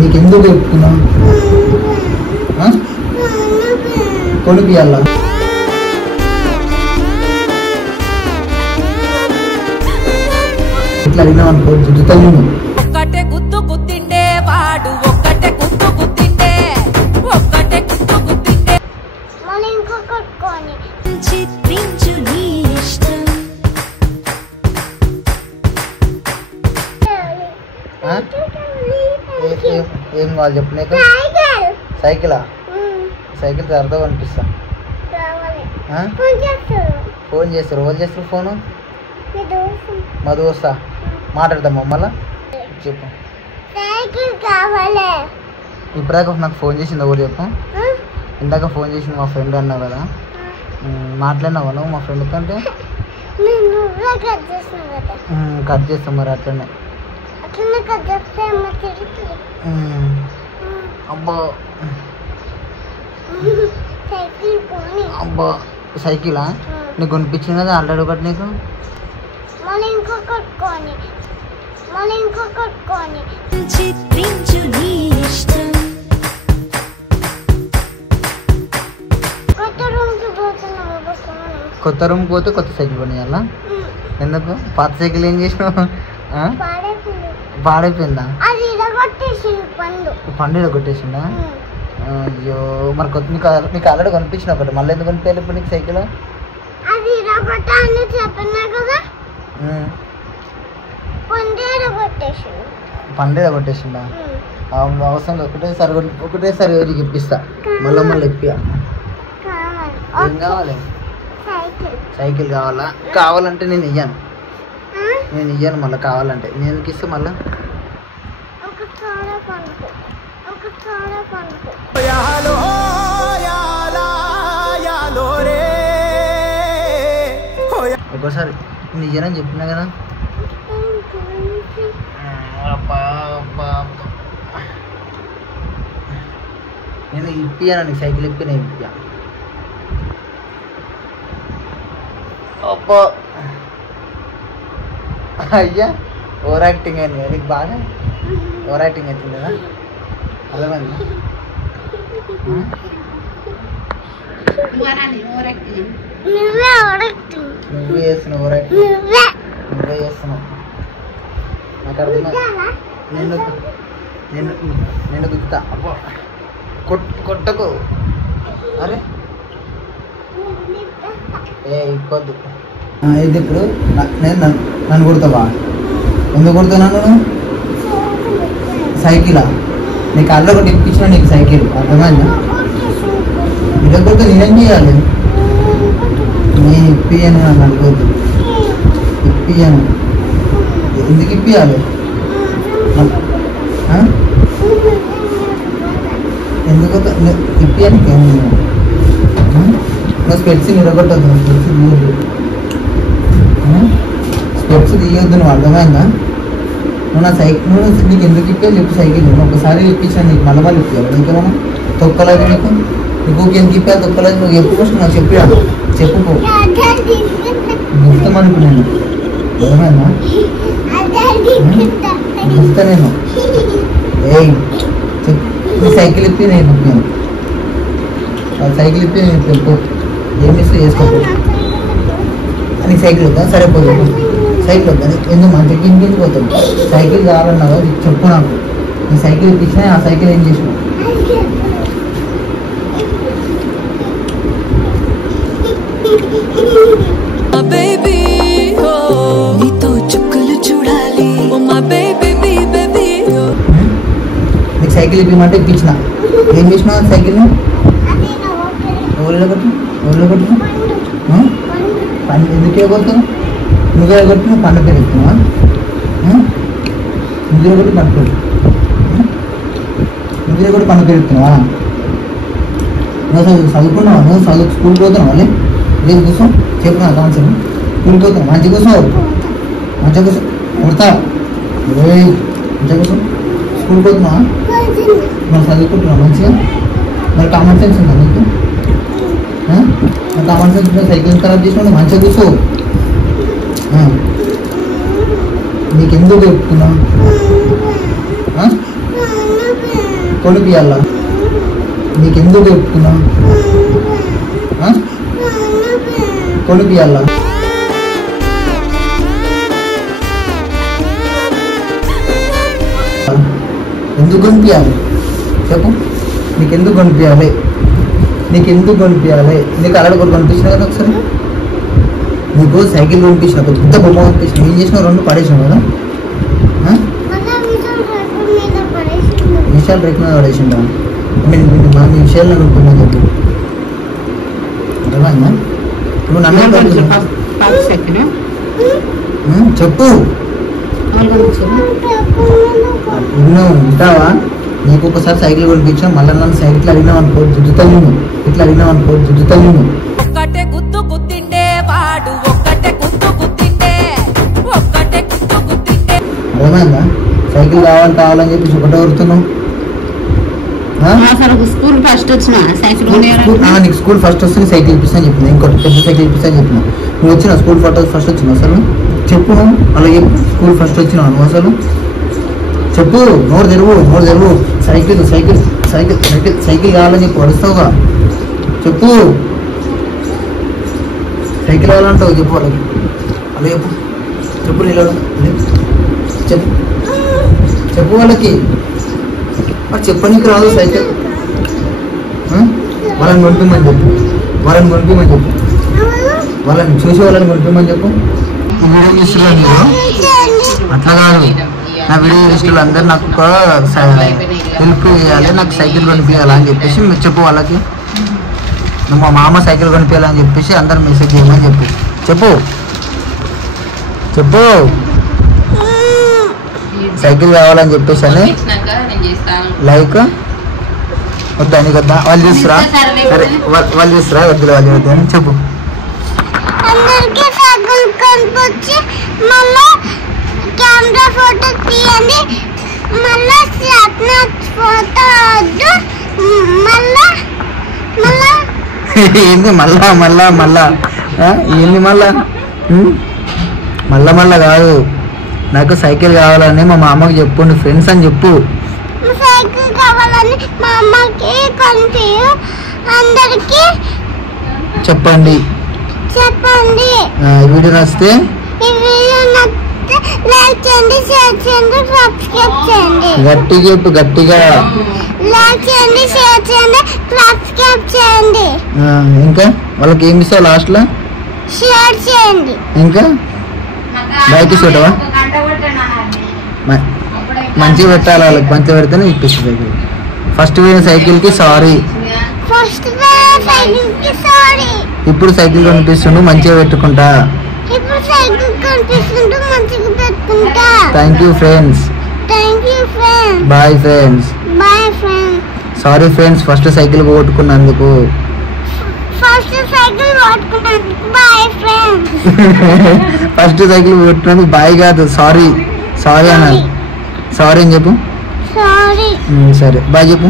నీకెందుకు చెప్తున్నావు? కొనిపియాలా? ఇట్లా అడిగినావు అనుకో జుద్దుతావు నేను. ఒక్కటే గుద్దు గుద్దిండే వాడు ఒక్కటే గుద్దు గుద్దిండే ఒక్కటే గుద్దు గుద్దిండే మళ్ళీ ఇంకొకటి కొని చిత్రించు నీ ఇష్టం. ఏం కావాలి చెప్పు నీకు? సైకిలా? సైకిల్ సరదా కనిపిస్తా. ఫోన్ చేస్తారు. వాళ్ళు చేస్తారు ఫోను? మా దోస్తా. మాట్లాడదామా మళ్ళా? చెప్పు. ఇప్పుడాక నాకు ఫోన్ చేసింది ఎవరు చెప్పు? ఇందాక ఫోన్ చేసింది మా ఫ్రెండ్ అన్నావు కదా, మాట్లాడినావా నువ్వు మా ఫ్రెండ్ కంటే? కట్ చేస్తాం మరి అట్లనే. అబ్బా అబ్బా సైకిలా? నీకు కొనిపించింది కదా ఆల్రెడీ ఒకటి నీకు. చిత్రించు నీ ఇష్టం. కొత్త రూమ్ పోతే కొత్త సైకిల్ కొనియాలా? ఎందుకు? పాత సైకిల్ ఏం చేసినావు? పాడైపోయిందా? పండుగ కొట్టేసిందా? అయ్యో మరి కొత్త నీకు ఆల్రెడీ కొనిపించిన ఒకటి, మళ్ళీ ఎందుకు కొనిపించాలి ఇప్పుడు నీకు సైకిల్? పండుగ కొట్టేసిందా? అవసరం ఒకటేసారి నీకు ఇప్పిస్తా, మళ్ళీ ఇప్పి. ఏం కావాలి? సైకిల్ కావాలా? కావాలంటే నేను ఇయ్యాను మళ్ళీ. కావాలంటే నేను ఎందుకు ఇస్తా మళ్ళీ? ఒకసారి నేను ఇయ్యానని చెప్పినా కదా. నేను ఇప్పియాను నీకు సైకిల్ ఇప్పి, నేను ఇప్పా. అబ్బా అయ్యా ఓవర్ యాక్టింగ్ అయింది కదా నీకు, బాగా ఓవర్ యాక్టింగ్ అవుతుంది కదా. అర్థమైంది? నువ్వే చేస్తున్నావు ఓవర్ యాక్టింగ్, నువ్వే చేస్తున్నావు. నాకు అర్థమైంది. నేను గుర్తా. అబ్బా కొట్టకు. అరే ఇప్పొద్దు. ఇది ఇప్పుడు నన్ను కొడతావా? ఎందుకు కొడుతున్నాను? సైకిలా? నీకు అల్ల ఒకటి ఇప్పించిన నీకు సైకిల్, అర్థమైందా? ఇదే కొడితే నేనేం చేయాలి? నేను ఇప్పియను అని అనుకోవద్దు. ఇప్పియను. ఎందుకు ఇప్పియాలి? ఎందుకు ఇప్పియానికి స్పెట్స్ నిలబట్టద్దు, స్పెట్స్ తీయద్దు, స్పెట్స్ తీయొద్దు. నువ్వు అర్థమైందా? నువ్వు నా సైకిల్ నీకు ఎందుకు ఇప్పా చెప్పు? సైకిల్ నేను ఒకసారి ఇప్పించాను నీకు, మళ్ళీ ఇప్పాను. నీకేమన్నా తొక్కలేదు నీకు? నీకు ఎందుకు ఇప్పా తొక్కలేదు? నువ్వు ఎప్పుడు వస్తుంది నాకు చెప్పాను. చెప్పుకో గుర్తమని ఇప్పుడు నేను. అర్థమైందా? గుర్తా నేను. నీ సైకిల్ ఇప్పి నేను ఇప్పాను. సైకిల్ ఇప్పి నేను చెప్పు. ఏమి ఇస్తే చేసుకోకు. నీకు సైకిల్ వద్దా? సరిపోదు. సైకిల్ వద్దా? ఎందుకు మంచిగా ఇంటికి పోతావు? సైకిల్ కావాలన్నావు చెప్పు నాకు. నీ సైకిల్ ఇప్పించినా ఆ సైకిల్ ఏం చేసినావు? నీకు సైకిల్ ఇప్పమంటే ఇప్పించిన, ఏం చేసినావు సైకిల్? ఊళ్ళో కొట్టు పండు ఎందుకు ఎగొడుతావు? నువ్వే ఎగొట్టు పండు పేరు ఇస్తున్నావా? నువ్వే కొట్టి పండు పేరు, నువ్వే కొట్టి పండు పేరు ఇస్తున్నావా? నువ్వు చదువుకున్నావా? నువ్వు స్కూల్కి పోతున్నావు మళ్ళీ? రేపు కూర్చో చెప్పు నాకు ఆన్సర్. స్కూల్కి పోతున్నావు మంచిగా కూర్చో, మంచిగా కూర్చో. కొడతా మంచిగా కూర్చో. స్కూల్కి పోతున్నావా? మరి చదువుకుంటున్నావు మంచిగా? మరి కామన్ సెన్స్ ఉందా నీకు? కామన్ సెన్స్ సైకిల్ ఖరాబ్ చేసినా మంచిగా కూర్చో. నీకెందుకు చెప్తున్నా? కొనిపియాలా? నీకెందుకు చెప్తున్నావు? కొనిపియాలా? ఎందుకు కొనిపియాలి చెప్పు? నీకెందుకు కొనిపియాలి? నీకెందుకు కొనిపియాలి? నీకు అలడ కూడా కొనిపించిన కదా ఒకసారి. నీకు సైకిల్ కొనిపించిన, పెద్ద బొమ్మ కొనిపించిన. ఏం చేసినావు? 2 పడేసినావు కదా. విషయాలు రేపు మీద పడేసిండా? మీ విషయాలు నాకు కొనుక్కోమని చెప్పు. అర్థమైందా? నువ్వు నన్ను చెప్పు. నువ్వు ఉంటావా? నీకు ఒకసారి సైకిల్ కొనిపించాం, మళ్ళీ నన్ను సైకిల్ అడిగినావు అనుకో దుద్దుతావు నువ్వు. ఇట్లా అడిగినావు అనుకో దుద్దుతావు నువ్వు. ఒక్కటే గుద్దు గుద్దిండే వాడు ఒక్కటే గుద్దు గుద్దిండే ఒక్కటే గుద్దు గుద్దిండే. అర్థమైందా? సైకిల్ కావాలని చెప్పి ఒకటే వరుతున్నావు. స్కూల్ ఫస్ట్ వచ్చిన సైకిల్ నీకు స్కూల్ ఫస్ట్ వస్తుంది సైకిల్ ఇప్పిస్తా అని చెప్పిన. ఇంకోటి పెద్ద సైకిల్ ఇప్పిస్తా అని చెప్పిన. నువ్వు వచ్చిన స్కూల్ ఫస్ట్ వచ్చిన అసలు చెప్పు. అలా చెప్పు. స్కూల్ ఫస్ట్ వచ్చినావు నువ్వు అసలు చెప్పు. నోరు తెరువు. Cycle cycle cycle cycle cycle కావాలని చెప్పి వరుస్తావుగా. చెప్పు. సైకిల్ కావాలంటావు చెప్పు వాళ్ళకి. అలా చెప్పు నిలబడు. చెప్పు వాళ్ళకి. చెప్పనీకి రాదు సైకిల్. వాళ్ళని కొనిపిమని చెప్పు. వాళ్ళని చూసి వాళ్ళని కొనిపిమని చెప్పు. వీడియో చూస్తున్నా మీరు? అట్లా కాదు. నా వీడియో చూస్తున్న అందరు నాకు ఒక హెల్ప్ చేయాలి, నాకు సైకిల్ కొనిపించాలి అని చెప్పేసి మీరు చెప్పు వాళ్ళకి. నువ్వు మా మామ సైకిల్ కొనిపించాలని చెప్పేసి అందరు మెసేజ్ చేయమని చెప్పు. సైకిల్ కావాలని చెప్పేసి అని లైక్ వద్దా నీకు వద్దా? వాళ్ళు చూస్తురా? సరే వాళ్ళు చూస్తురా? వద్దు అని చెప్పు. అందరికీ సైకిల్ కొనిపించి మళ్ళీ కెమెరా ఫోటో తీయండి. మళ్ళీ స్నాప్ ఫోటో వద్దు. ఏంది మళ్ళా ఏంది మళ్ళా కాదు. నాకు సైకిల్ కావాలని మా మామకి చెప్పు. నీ ఫ్రెండ్స్ అని చెప్పు. సైకిల్ కావాలని మా అమ్మకి కొనిపి అందరికి చెప్పండి. వీడియో నచ్చితే లైక్ చేయండి, షేర్ చేయండి, సబ్స్క్రైబ్ చేయండి. గట్టిగా చెప్పు. గట్టిగా లైక్ చేయండి, షేర్ చేయండి, సబ్స్క్రైబ్ చేయండి. ఇంకా వాళ్ళకి ఏమి ఇస్తావు లాస్ట్ లో? షేర్ చేయండి. ఇంకా బైక్ ఇస్తావా? మంచిగా పెట్టాలి వాళ్ళకి. మంచిగా పెడితేనే ఇప్పిస్తుంది సైకిల్. ఫస్ట్ పోయిన సైకిల్ కి సారీ. ఇప్పుడు సైకిల్ కొనిపిస్తుండు మంచిగా పెట్టుకుంటా. Thank you friends. Bye friends. Sorry friends first cycle కొట్టుకున్నందుకు. ఫస్ట్ సైకిల్ కొట్టుకున్నందుకు బాయ్ కాదు సారీ అన్నాను. సారీ అని చెప్పు. సరే బాయ్ చెప్పు.